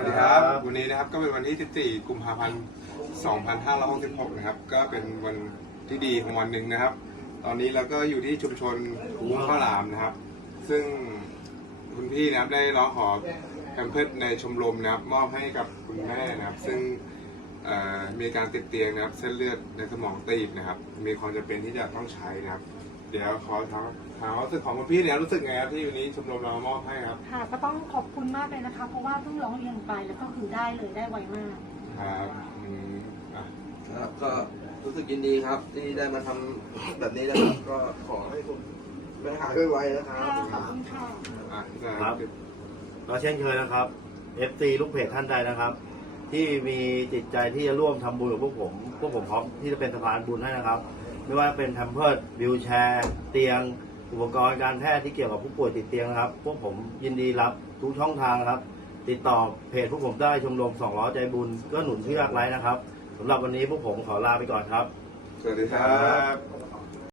วัสดีครับ วันนี้นะครับก็เป็นวันที่ 14 กุมภาพันธ์ 2566 นะครับ ก็เป็นวันที่ดีของวันหนึ่งนะครับ ตอนนี้เราก็อยู่ที่ชุมชนกุ้งข้าวหลามนะครับ ซึ่งคุณพี่นะครับได้ร้องขอแพมเพิร์ในชมรมนะครับ มอบให้กับคุณแม่นะครับ ซึ่งมีการติดเตียงนะครับ เส้นเลือดในสมองตีบนะครับ มีความจำเป็นที่จะต้องใช้นะครับ เดี๋ยวขอถามถามความรู้สึกของคุณพี่เนี่ยรู้สึกไงครับที่วันนี้ชมรมเรามอบให้ครับค่ะก็ต้องขอบคุณมากเลยนะคะ เพราะว่าเพิ่งร้องเรียนไปแล้วก็คือได้เลยได้ไวมาก ครับอืมอะครับก็รู้สึกยินดีครับ ที่ได้มาทำแบบนี้นะครับ ก็ขอให้ผมไปหายไวๆนะครับค่ะขอบคุณค่ะ อะครับ ก็เช่นเคยนะครับ FC ลูกเพจท่านใดนะครับ ที่มีจิตใจที่จะร่วมทำบุญกับพวกผม พวกผมพร้อมที่จะเป็นสะพานบุญให้นะครับ ไม่ว่าเป็นแทมเพิร์ดวิวแชร์ เตียง อุปกรณ์การแพทย์ที่เกี่ยวกับผู้ป่วยติดเตียงนะครับ พวกผมยินดีรับทุกช่องทางครับ ติดต่อเพจพวกผมได้ชมรมสองล้อใจบุญก็หนุนที่รักไร้นะครับสำหรับวันนี้พวกผมขอลาไปก่อนครับ สวัสดีครับ